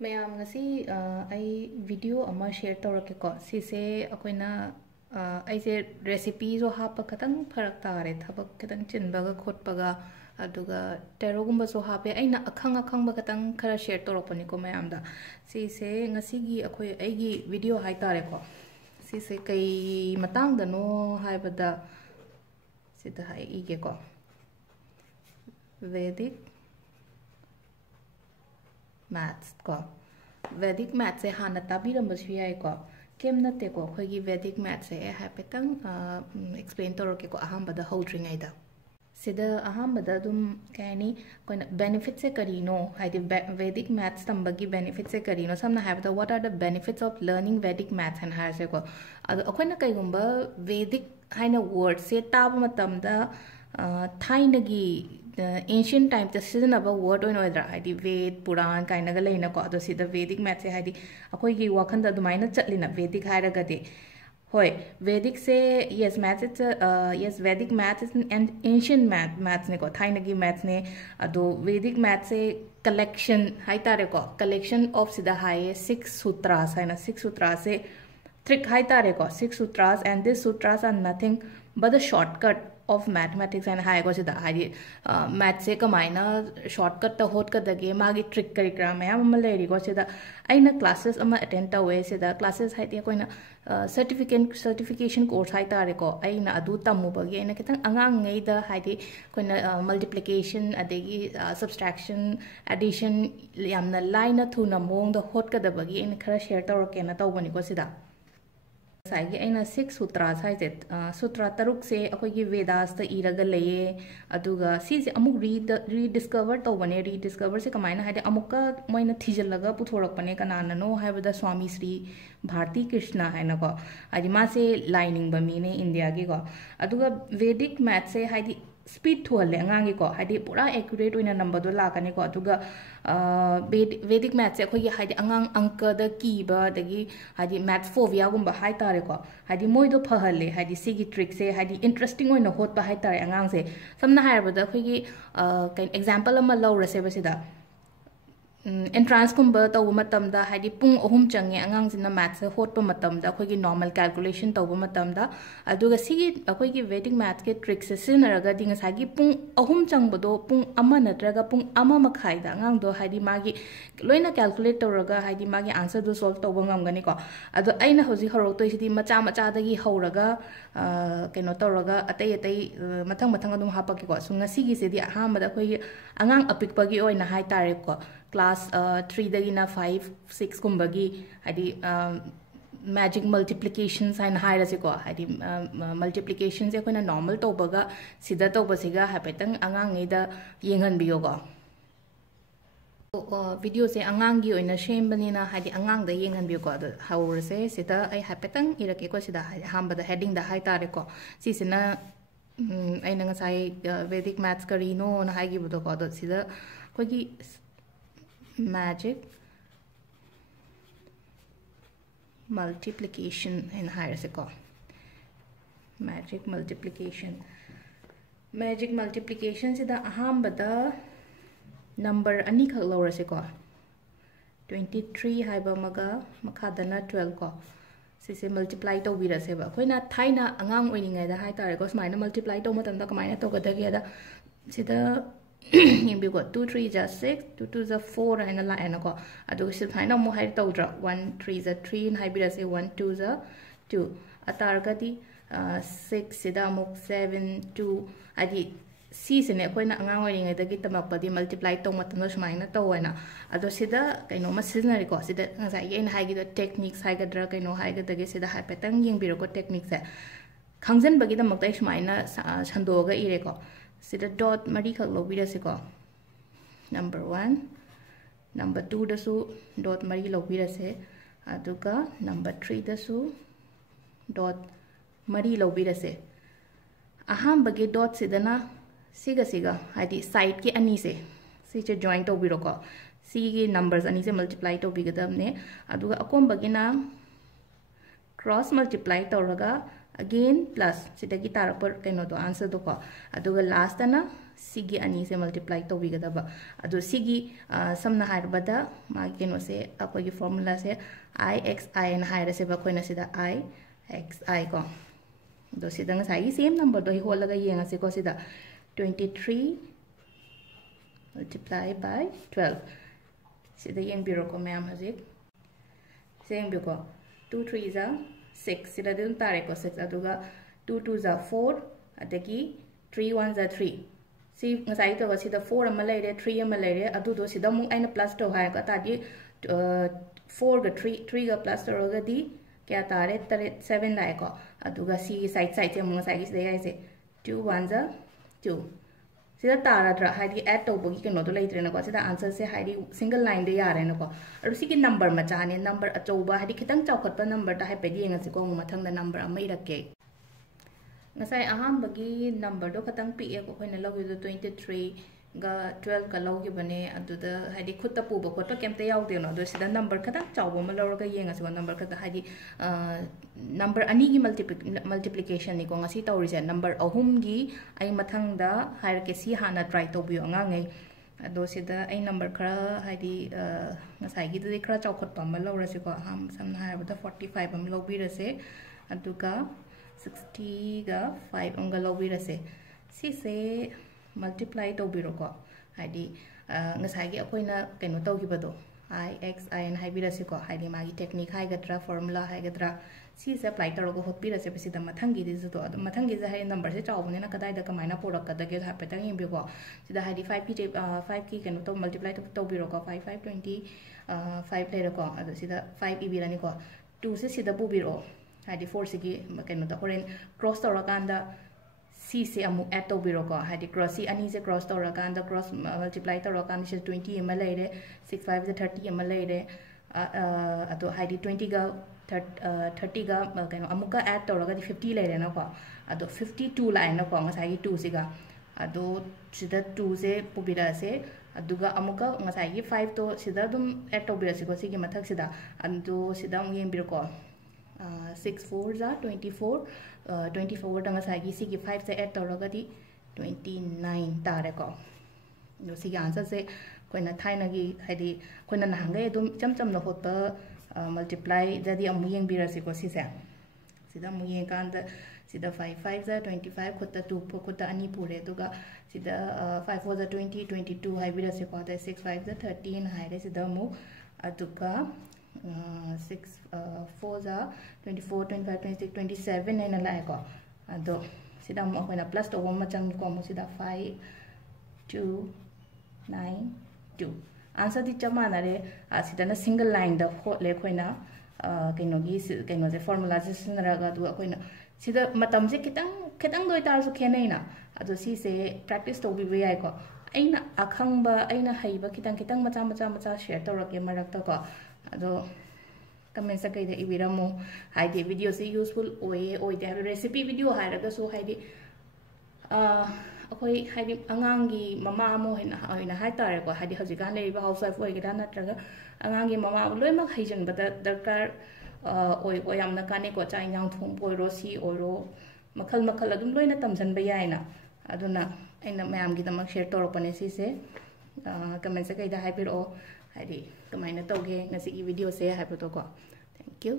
Ma'am ngasi ai video ama share tawrake ko sise akoina aise recipe jo hapa katang pharak tare thabak katang chinbaga khotpaga aduga tero gumba so hape aina akhang ba katang khara share tawrapani ko ma'am da sise ngasi gi akoi ai gi video hai tare ko sise kai matang da no haibada sida hai ige ko Vedic maths ko Vedic maths se hana tabirambasu yai ko kem nate ko khogi Vedic maths se hapetang explain toroke ko ahambada hodringai da sida ahambada dum kaini koina benefits se karino haidi Vedic maths tambagi benefits se karino samna habda what are the benefits of learning Vedic maths and har se ko adu akoina kai gumba Vedic haina word se tab matamda thainagi ancient time the season of a word on either Hadi Ved, Puran, Kainagalina, Kodo, see the Vedic maths, Hadi, Akogi Wakanda, the minor Chatlina, Vedic Hiragade. Hoi, Vedic say, yes, maths, it's a, yes, Vedic maths is an ancient maths, Neko, Thainagi maths, ne, Ado, Vedic maths say collection, Haitareko, collection of Siddha High, 6 sutras, and 6 sutras say, trick Haitareko, 6 sutras, and these sutras are nothing but the shortcut of mathematics and high go sida hari math se kamaina shortcut ta hot ka dage magi trick karikra mayam ma leri go sida aina classes ama attend ta we sida classes hai ti koina certification course hai ta re ko aina adu tamu bagi aina kitang angang ngai da hai ti koina multiplication adegi subtraction addition yamna line na thuna mong da hot ka da bagi aina khara share ta ro ke na taw bani ko sida Saige ऐना 6 सूत्रास है जे सूत्रा तरुक से अखोगी वेदास त इरगा लये अदुगा सीजे अमुक rediscover तौबने rediscover से कमायना हाइदे अमुका Moina थिजलगा पुथोरकपने कनाननो हाइबदा स्वामी श्री भारती कृष्ण है नको हाइदि मासे lining बमीने India गे को अदुगा वैदिक मैथ से हाइदि स्पीड थोहले अंगांगी को हाइदि पूरा एक्यूरेट ओइना नंबर दो लाकने को अदुगा वैदिक मैथ से अखोगी हाइदि अंगांग अंक द कीबा दगी हाइदि मैथ फोबिया गुम्बा हाइ तारे को हाइदि मोइदो फहले हाइदि सिगी ट्रिक से हाइदि इंटरेस्टिंग ओइना होतबा हाइ तारे अंगांग से समना हाइबदा अखोगी कैन एग्जांपल अमा लौरसे बसिदा entrance kumba tawu matamda haidi pung ohum change angang jina maths hotpa matamda khoi gi normal calculation tawu matamda aduga sigi akhoi gi Vedic math ke tricks sinaraga dinga sagi pung ohum changbodo pung ama natraga pung ama makhai da angang do haidi magi loina calculate tawraga haidi magi answer do solve tawu ngamgani ko adu aina hoji horok to sidi macha dagi horaga keno tawraga atai mathang adum hapaki ko sunga sigi sidi ahamba da khoi angang apikpagi oina hai tare ko class 3 dagina 5 6 kumbagi hadi magic multiplication sign hai rasiko hadi multiplication se koina normal to baga sida to basiga hapetang angang ngai da yengan biyo go video se angang gi oina shame banina hadi angang da yengan biyo go da haur se sida ai hapetang irake ko sida hamba da heading da hai tare ko si sina ai nang sai Vedic maths karino na hai gi budo ko da sida ko gi magic multiplication in higher seko magic multiplication sida ahambada number ani khak lawra seko 23 haiba maga makhadana 12 ko sise multiply to bira seba koina thaina angang oiningai da hai tare ko smaina multiply to matam da kamaina to gadagi da sida we got 2 3 is 6 2 2 is 4 and a line ko adu sil thaina mo hai to dra 1 3 is 3 and hybrid say 1 2 is 2 atar gati 6 sida mok 7 2 adi c sene koina angang oi ngai da gi tamak padi multiply to matam no smaina to waina adu sida kaino ma sinari ko sida ngai yen hai gi da techniques hai ga dra kaino hai ga da gi sida hai petang yeng biro ko techniques se khangjan bagi da mak tai smaina chando ga ire ko sida dot mari khak lo bira se ko number 1 number 2 da su dot mari lo bira se aduga number 3 da su dot mari lo bira se aham bage dot sidana siga hadi side ke ani se si che join to biro ko si gi numbers ani se multiply to bigadam ne aduga akom bagina cross multiply to raga again plus sida gi tar par kaino to answer do ko aduga last na सिगी अनी से multiply तौबीगदब अदो सिगी समना हायरबदा मा केनो से अकोगी formula से IXI N हायरसे बखोइना सिदा IXI को दो सिदा ngसाई सेम नंबर दो होलगा येंगा से को सिदा 23 multiply by 12 सिदा येंग बिरो को मैम हजिक सेम बिको 2 3 जा 6 सिदा दिन तारे को 6 अदुगा 2 2 जा 4 अदगी 3 1 जा 3 सी ngसाई तो सिदा 4 अमा लेरे 3 अमा लेरे अदु दो सिदा मु आइना प्लस तो हाय का तादी 4 गा 3 गा प्लस तो रोगा दी क्या तारे 7 लाए को अदुगा सी साइड साइड से मु ngसाई सिदा याइसे 2 1 जा 2 सिदा ताराद्रा हाइदी ऐड तौबगी कनो तो लेइत्रे नको सिदा आंसर से हाइदी सिंगल लाइन दे यारे नको अरु सिगी नंबर मचाने नंबर अचौबा हाइदी खितंग चौखटपा नंबर ता हाइपेदी येंगसी को मथंग दा नंबर अमा इरके ngасai ahambagi number do khatang pi e ko khoina logi do 23 ga 12 ka logi bane aduda haidi khutta pu ba khotpa kemte yaw de no do sida number khatang chawbo ma lorga yenga se number khata haidi number ani gi multiplication ni ko ngasi tawri se number ahum gi ai mathang da hairke si hana try to bi anga ngai ado sida ai number khara haidi ngasai gi de khara chawkhot pa ma lora se ko aham samna ha ba 45 am lobi ra se aduga 60 ga 5 onga lobi rase si se multiply to biro ko haidi ngasai gi akoina keno to gibado IXI and hai birase ko haidi magi technique hai gatra formula hai gatra si se apply to go hot birase pesi da mathangi dis to mathangi ja hai number se chawbune na kadai da kamaina porak ka da ge ha petang im bi ko sida haidi 5 ki keno to multiply to biro ko 5 5 20 5 le ko ado sida 5 ibirani ko 2 se sida bu biro हाइदी 4 सिगी कनो the होरेन cross तौरकांदा सी से अमु add तौबिरो को हाइदी cross सी अनी से cross तौरकांदा cross multiply तौरकांदा से 20 M लेरे 6 5 से 30 M लेरे अतो हाइदी 20 गा 30 गा कनो अमुका ऐड तौरगा 50 लेरे ना को अतो 52 लाइन ना को ngसाई 2 सिगा अतो सिदा 2 से पुबिरा से अदुगा अमुका ngसाई 5 तो सिदा दुम ऐड तौबिरा सिको सिगी मथक सिदा अदो सिदा यें बिरो को 6 4 जा 24 24 दंगा सागी सी की 5 से ऐड तौरगा दी 29 तारे को दो सी आंसर से कोइना थाइनागी हाइदी कोइना नहांगे दुम चम चम न होत मल्टीप्लाई जदी अमु येंग बिरसी को सिसे सिदा मु येंग कांद सिदा 5 5 जा 25 खुत्ता 2 खुत्ता अनि पुरे दुगा सिदा 5 4 जा 20 22 हाइ बिरसी को 6 5 जा 13 हाइरे सिदा मु अदुका 6 4 जा 24 25 26 27 एना लाए को अदो सिदा म होइना प्लस तो म चंग को म सिदा 5 2 9 2 आंसर दि चमाना रे सिदा ना सिंगल लाइन द होले खोइना कइनोगी कइनो से फार्मूला से सिनरागा दु खोइना सिदा मतम से खितंग खितंग दोइ तार सु खेनैना अदो सी से प्रैक्टिस तो बि याय को अइना अखंगबा अइना हइबा खितंग खितंग मचा मचा मचा शेयर तौरके मरक तो को अदो कमेंट से कई इबिरमो हाइदे वीडियो से यूजफुल ओए रेसिपी वीडियो हाइरगा सो हाइदे अखोई हाइदे अंगांगी ममा मो हेना हाइ तारे को हाइदे हजिकान लेबा हाउस वाइफ ओइगेदा नत्रगा अंगांगी ममा लोइमक हाइजनबदा दरकार ओइ यामना काने को चाइ यांग थों पोइरो सी ओइरो मखल मखल अदुम लोइना तमजनबा याइना अदुना अइना मयाम गी दमक शेयर तोरपने सी से कमेंट से कई दा हाइबिरो हाइदे कमाइना तौगे ngasi वीडियो से हाइबतो को थैंक यू